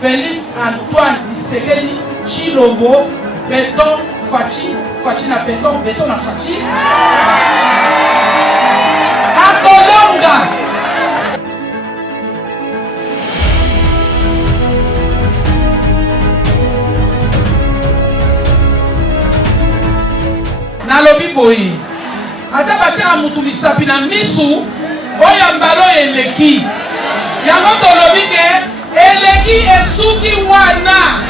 Félix Antoine Tshisekedi Tshilombo, Béton Fachi, Fachi na Béton, Béton na Fachi. Akolonga. Nalobi boyi. Ata batia mutu misapi na misu, oya mbalo eleki. Yango tolobi ke eleki esuki wana.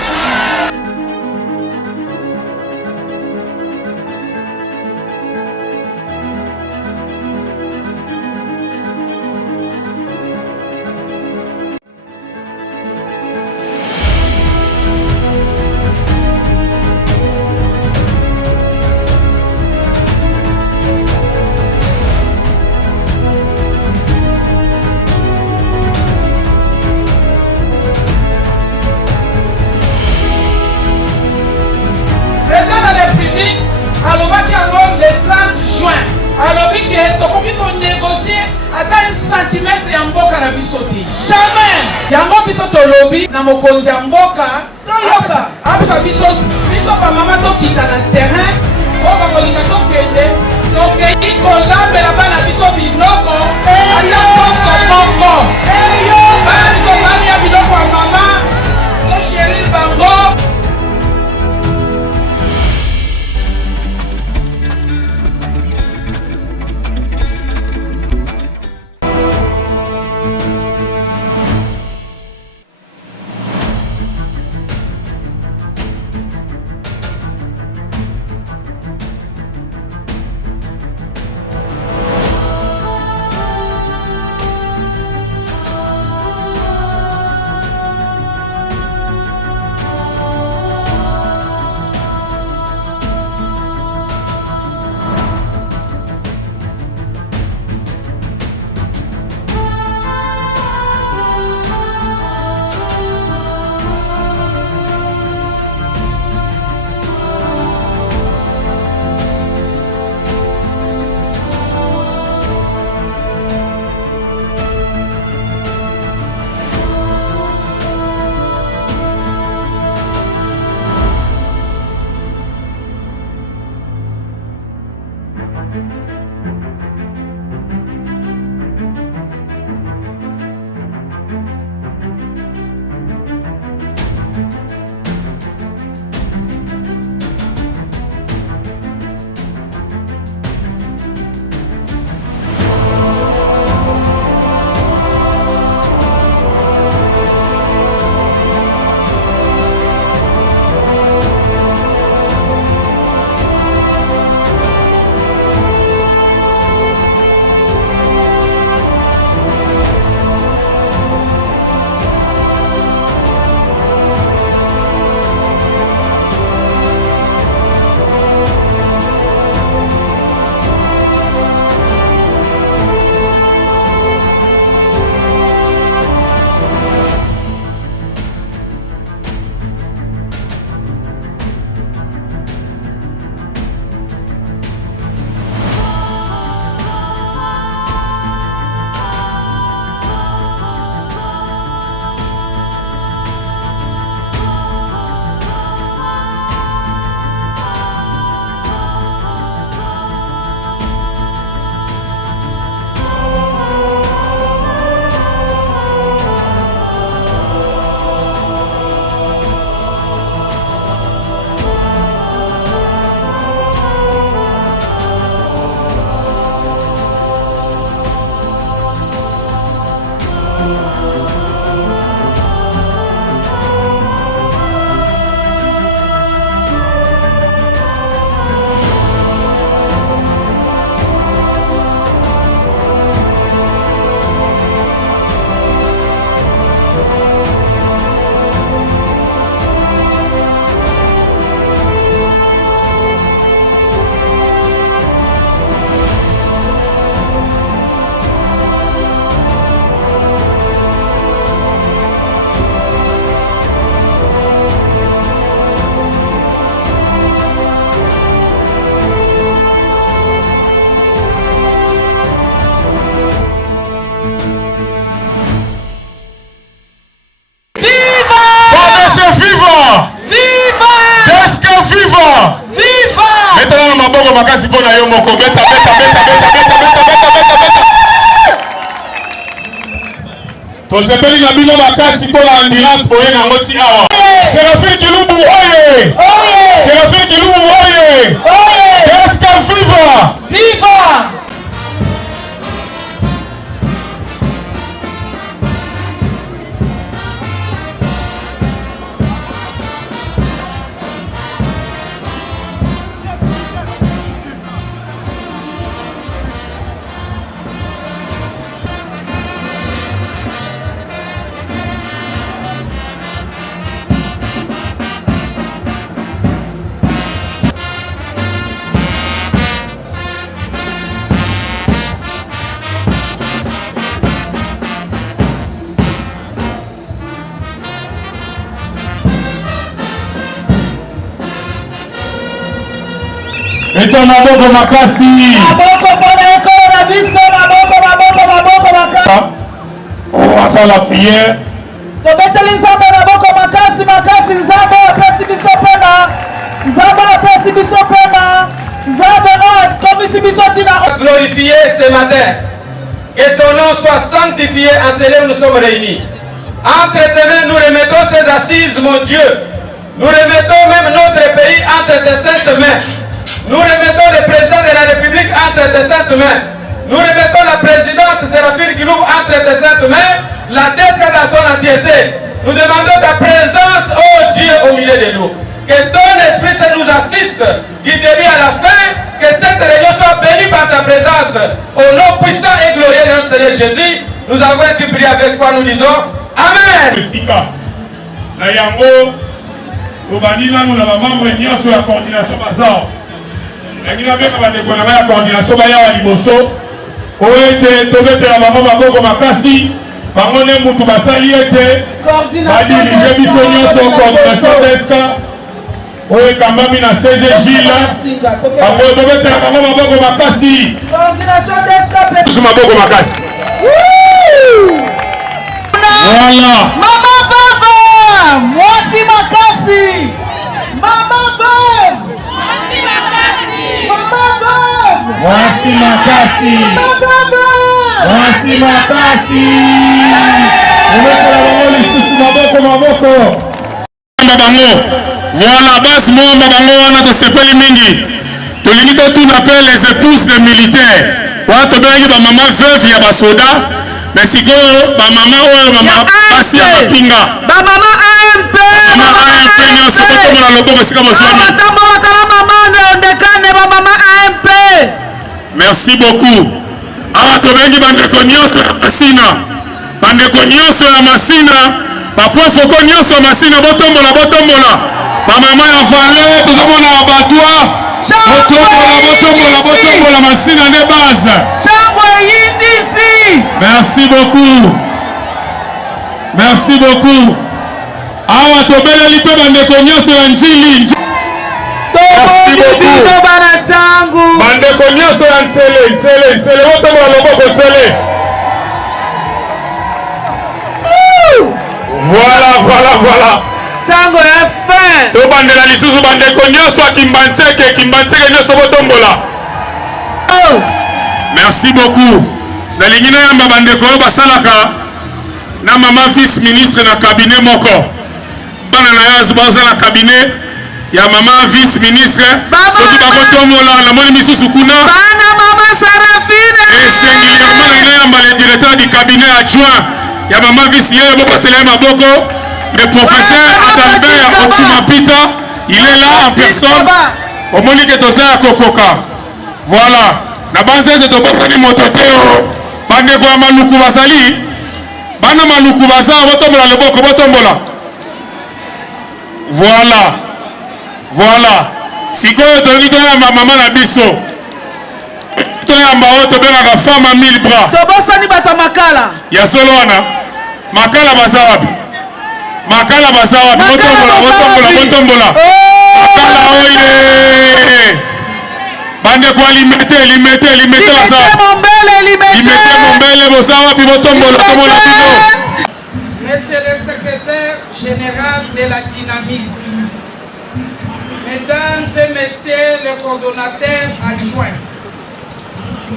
Le 30 juin, alors que tu négocier à 1 centimètre en boka na bisoti. Jamais. Yango biso to lobby na mokonzi ya mboka. Apesa biso ba mama to kita na terrain. O ba kolinga to kende. To keyi kolambela bana biso biloko. Aya koso moko. Bana biso bani ya biloko ya mama. To chéri bango. maboko makasi pona yo moko. Beta. Tosepeli na bino makasi pona ambulance boye na ngoti awa. Séraphin Kilubu oye! Séraphin Kilubu oye! Deska viva! Viva! Eta maboko makasi. Maboko pona ekolo na biso, maboko makasi. On va faire la prière. Tobeteli Nzambe maboko makasi Nzambe apesi biso pena. Nzambe komisi biso tina. Glorifié ce matin. Que ton nom soit sanctifié en ce lieu où nous sommes réunis. Entre tes mains, nous remettons ces assises, mon Dieu. Nous remettons même notre pays entre tes saintes mains. Nous remettons le président de la République entre tes saintes mains. Nous remettons la présidente Séraphin Kilubu entre tes saintes mains. La Deska dans son entièreté. Nous demandons ta présence, oh Dieu, au milieu de nous. Que ton esprit nous assiste du début à la fin. Que cette réunion soit bénie par ta présence. Au nom puissant et glorieux de notre Seigneur Jésus, nous avons ainsi prié avec foi, nous disons Amen. Na yango, obanina nous la membre nyonso ya coordination bazao. Ngina beka bandeko na ya coordination baya wa liboso. Oete tobetela mama maboko makasi. Bango ne mutu basali ete. Badirige biso nyonso coordination deska. Oye kambami na CG Gilles. Bango tobetela mama maboko makasi. Coordination deska. Suma maboko makasi. Voilà. Mama Vava, Mwasi Makasi. Mama Vava, Mwasi Makasi. Mama Vava, Mwasi Makasi. Mwasi Makasi. Umekala bango lisusu maboko. Bango. Voilà, basi mwamba bango wana tosepeli mingi. Tolingi totuna pe les épouses des militaires. Wana tobelaki ba mama veuve ya basoda. Mais sikoyo ba mama oyo mama basi ya mapinga. Ba mama AMP. Mama AMP nyonso botomona loboko esika bozongi. Batambola kala mama ondekane ba mama AMP. Merci beaucoup. Awa tobengi bandeko nyonso ya masina. Bandeko nyonso ya masina. Bapoi foko nyonso ya masina botombola. Ba mama ya Valais tozomona ba badwa. Botombola masina ne base. Changwe yindisi. Merci beaucoup. Awa tobeleli pe bandeko nyonso ya njili. Merci beaucoup. Bandeko nyonso ya ntsele. Botombola loboko ntsele. Voilà. Chango FM. To bandela lisusu bandeko nyonso ya Kimbanzeke nyonso botombola. Merci beaucoup. Nalingi na yamba bandeko oyo basalaka na mama vice ministre na cabinet moko. Bana na yazo baza na cabinet ya mama vice ministre. Soki bakotombola na moni misusu kuna. Bana mama Séraphin. Et singulièrement na yamba le directeur du cabinet adjoint ya mama vice yeye bokotela maboko. Le professeur Adalbert Ochumapita, il est là en personne. Au monique toza kokoka. Voilà. Na banze de tobosani mototeo. Bande kwa maluku bazali. Bana maluku baza botombola leboko botombola. Voilà. Sikoyo toki toyamba mama na biso. Toyamba oto benaka femme à 1000 bras. Tobosani bata makala. Ya solo wana. Makala baza wapi? Makala baza wapi? Botombola. Makala oye. Bande kwa limete baza wapi? Limete mombele boza wapi? Botombola bino. Monsieur le secrétaire général de la dynamique, Mesdames et messieurs les coordonnateurs adjoints,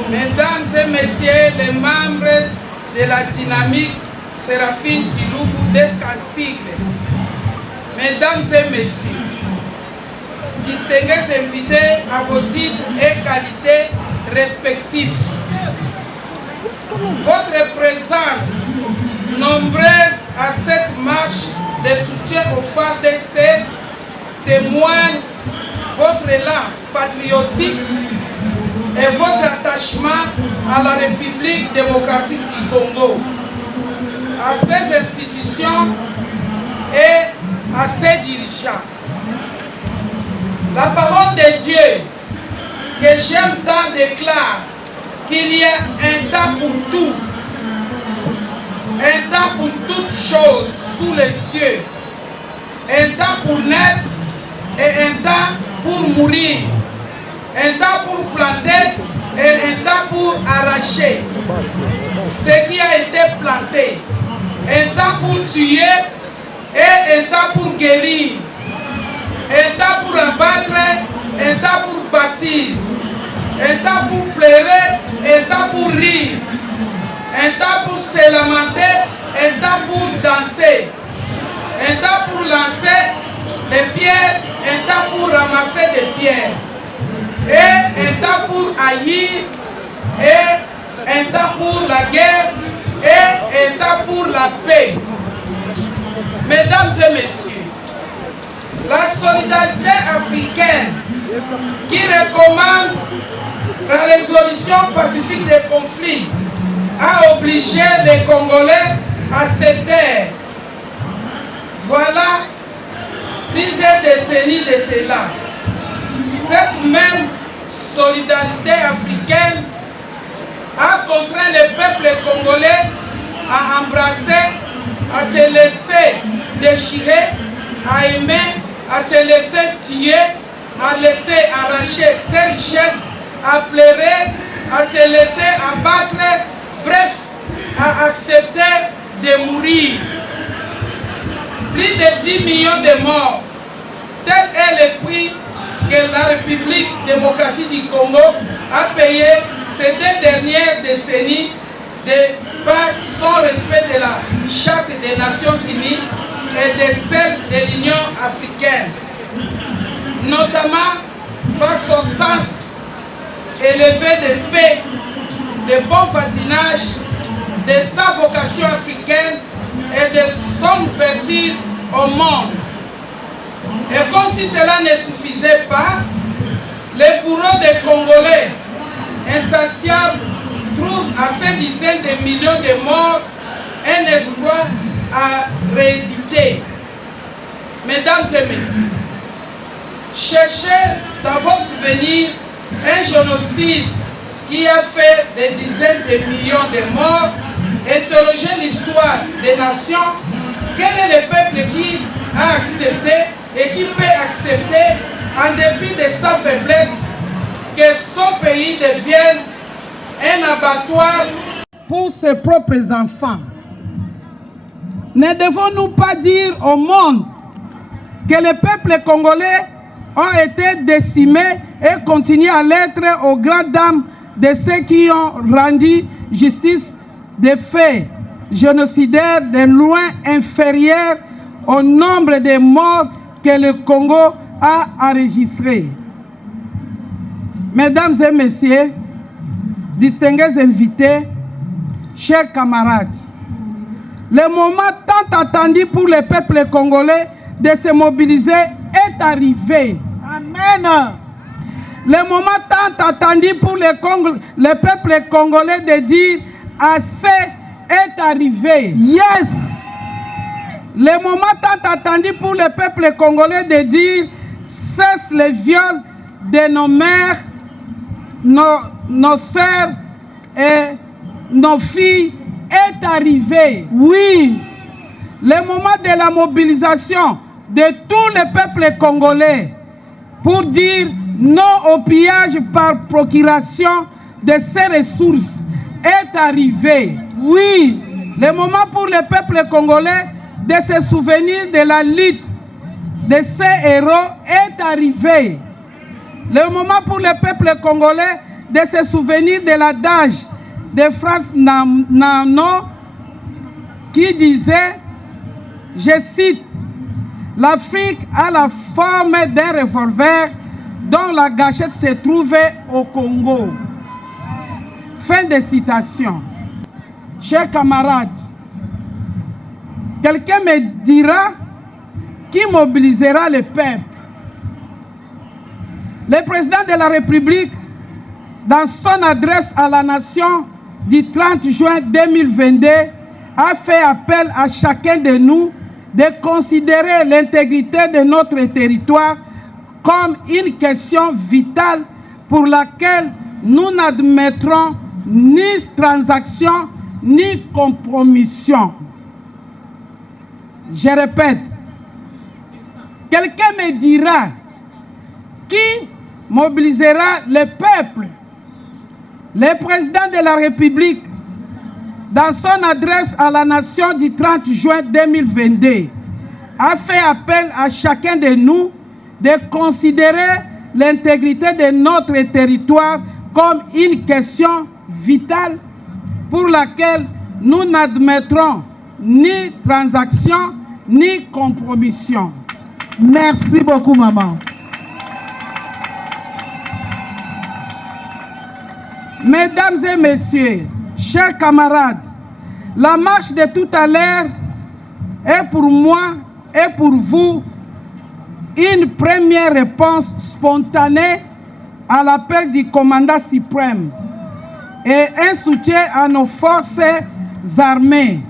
mesdames et messieurs les membres de la dynamique Séraphine Kiloubou d'Escansigle, mesdames et messieurs, distingués invités à vos titres et qualités respectifs, votre présence nombreuse à cette marche de soutien au FARDC témoigne votre élan patriotique et votre attachement à la République démocratique du Congo, à ses institutions et à ses dirigeants. La parole de Dieu que j'aime tant déclare qu'il y a un temps pour tout, un temps pour toutes choses sous les cieux, un temps pour naître et un temps pour mourir, un temps pour planter et un temps pour arracher ce qui a été planté, un temps pour tuer et un temps pour guérir, un temps pour abattre, un temps pour bâtir, un temps pour pleurer, un temps pour rire, un temps pour se lamenter, un temps pour danser, un temps pour lancer des pierres, un temps pour ramasser des pierres, et un temps pour haïr, et un temps pour la guerre, et un temps pour la paix. Mesdames et messieurs, la solidarité africaine qui recommande la résolution pacifique des conflits a obligé les Congolais à se taire. Voilà plusieurs décennies de cela. Cette même solidarité africaine a contraint le peuple congolais à embrasser, à se laisser déchirer, à aimer, à se laisser tuer, à laisser arracher ses richesses, à pleurer, à se laisser abattre, bref, à accepter de mourir. Plus de 10 millions de morts, tel est le prix que la République démocratique du Congo a payé ces 2 dernières décennies par son respect de la Charte des Nations Unies et de celle de l'Union africaine, notamment par son sens élevé de paix, de bon voisinage, de sa vocation africaine et de son ouverture au monde. Et comme si cela ne suffisait pas, les bourreaux des Congolais insatiables trouvent à ces dizaines de millions de morts un espoir à rééditer. Mesdames et messieurs, cherchez dans vos souvenirs un génocide qui a fait des dizaines de millions de morts. Interrogez l'histoire des nations. Quel est le peuple qui a accepté et qui peut accepter, en dépit de sa faiblesse, que son pays devienne un abattoir pour ses propres enfants? Ne devons-nous pas dire au monde que les peuples congolais ont été décimés et continuent à l'être aux grandes dames de ceux qui ont rendu justice des faits génocidaires de loin inférieurs au nombre de morts que le Congo a enregistrés. Mesdames et messieurs, distingués invités, chers camarades, le moment tant attendu pour le peuple congolais de se mobiliser est arrivé. Amen. Le moment tant attendu pour le peuple congolais de dire assez est arrivé. Yes. Le moment tant attendu pour le peuple congolais de dire cesse les viols de nos mères, nos sœurs et nos filles est arrivé. Oui. Le moment de la mobilisation de tout le peuple congolais pour dire non au pillage par procuration de ces ressources est arrivé. Oui, le moment pour le peuple congolais de se souvenir de la lutte de ces héros est arrivé. Le moment pour le peuple congolais de se souvenir de l'adage de Frantz Fanon qui disait, je cite, « L'Afrique a la forme d'un revolver dont la gâchette se trouvait au Congo. » Fin de citation. Chers camarades, quelqu'un me dira qui mobilisera le peuple. Le président de la République, dans son adresse à la nation du 30 juin 2022, a fait appel à chacun de nous de considérer l'intégrité de notre territoire comme une question vitale pour laquelle nous n'admettrons ni transaction ni compromission. Je répète, quelqu'un me dira qui mobilisera le peuple. Le président de la République, dans son adresse à la nation du 30 juin 2022, a fait appel à chacun de nous de considérer l'intégrité de notre territoire comme une question vitale pour laquelle nous n'admettrons ni transaction ni compromission. Merci beaucoup, maman. Mesdames et messieurs, chers camarades, la marche de tout à l'heure est pour moi et pour vous une première réponse spontanée à l'appel du commandant suprême et un soutien à nos forces armées.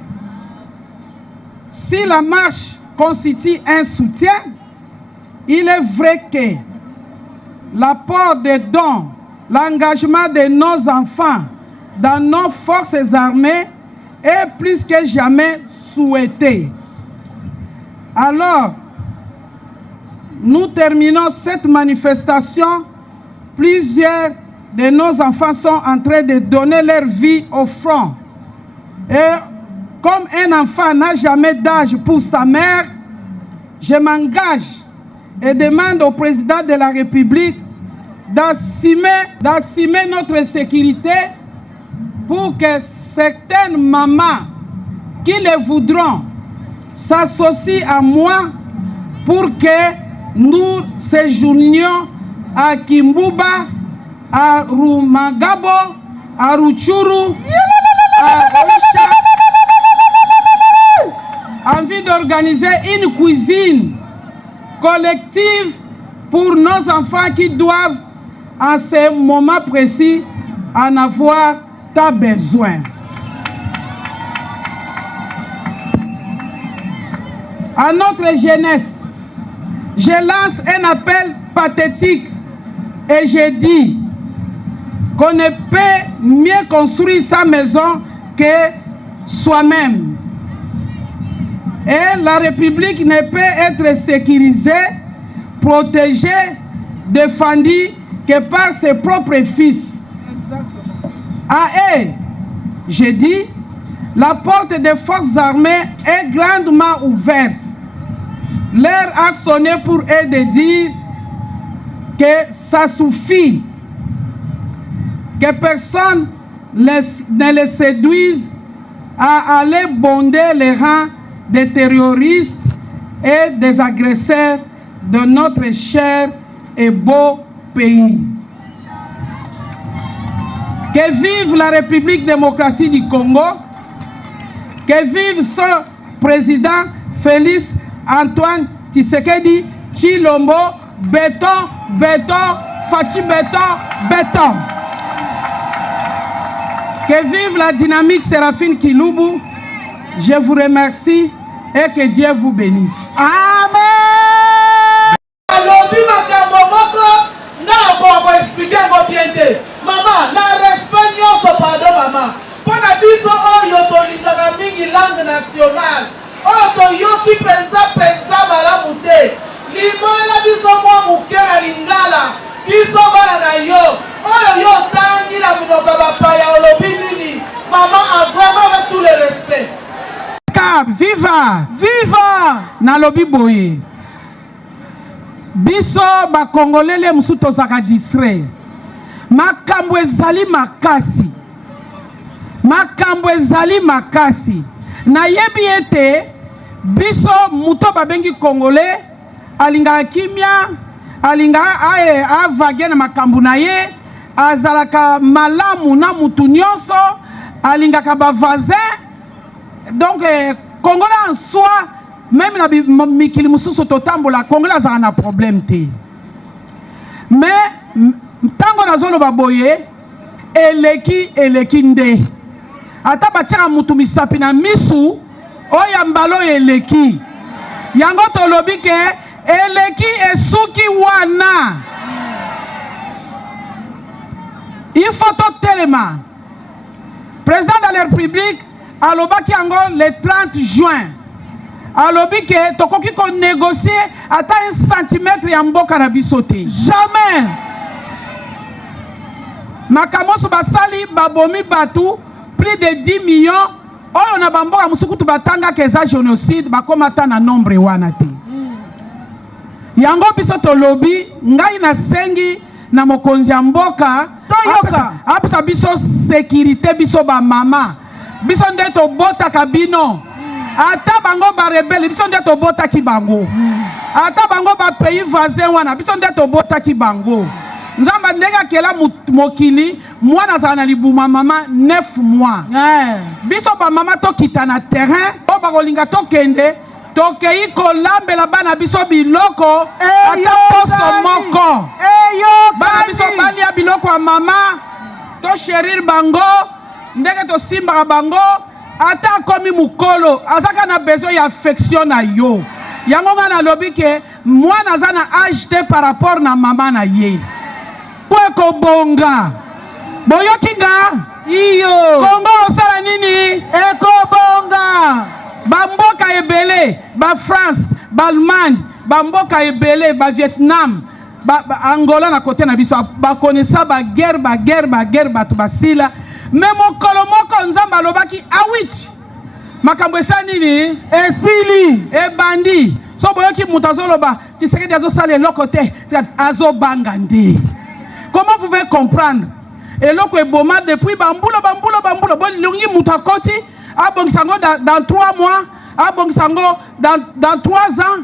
Si la marche constitue un soutien, il est vrai que l'apport des dons, l'engagement de nos enfants dans nos forces armées est plus que jamais souhaité. Alors, nous terminons cette manifestation. Plusieurs de nos enfants sont en train de donner leur vie au front. Et comme un enfant n'a jamais d'âge pour sa mère, je m'engage et demande au président de la République d'assumer notre sécurité pour que certaines mamans qui le voudront s'associent à moi pour que nous séjournions à Kimbuba, à Rumangabo, à Ruchuru, à Oisha, en vue d'organiser une cuisine collective pour nos enfants qui doivent, en ce moment précis, en avoir tant besoin. À notre jeunesse, je lance un appel pathétique et je dis qu'on ne peut mieux construire sa maison que soi-même. Et la République ne peut être sécurisée, protégée, défendue que par ses propres fils. À eux, je dis, la porte des forces armées est grandement ouverte. L'heure a sonné pour eux de dire que ça suffit, que personne ne les séduise à aller bonder les rangs des terroristes et des agresseurs de notre cher et beau pays. Que vive la République démocratique du Congo, que vive son président Félix Antoine Tshisekedi Tshilombo, béton, béton, Fachi béton, béton. Que vive la dynamique Séraphine Kilubu. Je vous remercie et que Dieu vous bénisse. Amen. Maman, na respect nyonso pardon maman. Pona biso oyo tolingaka mingi langue nationale. Oyo toyoki penza malamu te. Limala biso mwa muke na lingala. Biso bana na yo. Oyo yo tangi na munoko bapaya olobi nini. Maman a vraiment avec tout le respect. Viva! Viva! Nalobi boye. biso ba congolais musu tozaka distrait makambo ezali makasi na yebi ete biso muto babengi congolais alinga kimia alinga avage na makambo na ye azalaka malamu na mutu nyonso alinga ka ba voisin donc congolais en soi même na mikili mususu totambola congolais azala na problème te mais tango nazoloba boye eleki nde ata batiaka mutu misapi na misu oya mbalo eleki yango tolobi ke eleki esuki wana il faut totelema président de la république alobaki yango le 30 juin alobi ke tokoki ko négocier ata 1 centimètre ya mboka na biso te jamais makamoso basali babomi batu plus de 10 millions oyo na bamboka musukutu batanga keza génocide bakomata na nombre wana te yango biso tolobi ngai na sengi na mokonzi ya mboka apesa biso sécurité biso ba mama biso nde tobotaka bino ata bango ba rebelle biso nde tobotaki bango ata bango ba pays voisin wana biso nde tobotaki bango nzamba ndenge akela mokili mwana azala na libuma mama 9 mois biso ba mama tokita na terrain o bakolinga tokende tokei kolambela bana biso biloko ata poso moko bana biso balia biloko ya mama to chérir bango ndenge tosimbaka bango ata akomi mukolo azaka na besoin ya affection na yo yango nga nalobi ke mwana aza na age te par rapport na mama na ye po ekobonga boyoki nga iyo kongo osala nini ekobonga bamboka ebele ba France ba-Allemagne bamboka ebele ba Vietnam Angola na kote na biso bakonesa baguerre bato basila me mokolo moko nzambe alobaki awiti makambo esa nini esili ebandi so boyoki mutu azoloba Tshisekedi azosala eloko te azobanga nde. Comment vous pouvez comprendre eloko eboma depuis bambula bolongi mutu akoti abongisango dans 3 mois abongisango dans 3 ans.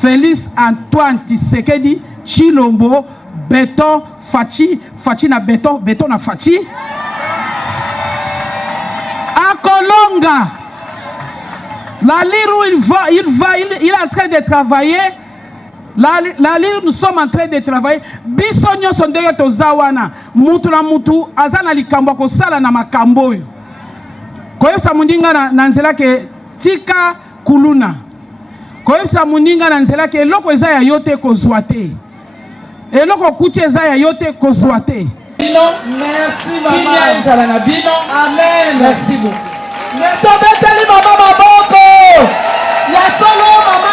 Félix Antoine Tshisekedi Chilombo béton fachi na béton na fachi à Kolonga la lire où il est en train de travailler la lire nous sommes en train de travailler biso nyonso ndenge tozawana mutu na mutu azana likambo kosala na makambo oyo koyebisa mundinga na nzela ke tika kuluna koyebisa muninga na nzela ke eloko eza ya yo te kozwa te eloko kuti eza ya yo te kozwa te. Merci maman. Amen. Merci beaucoup. Tobeteli mama maboko ya solo mama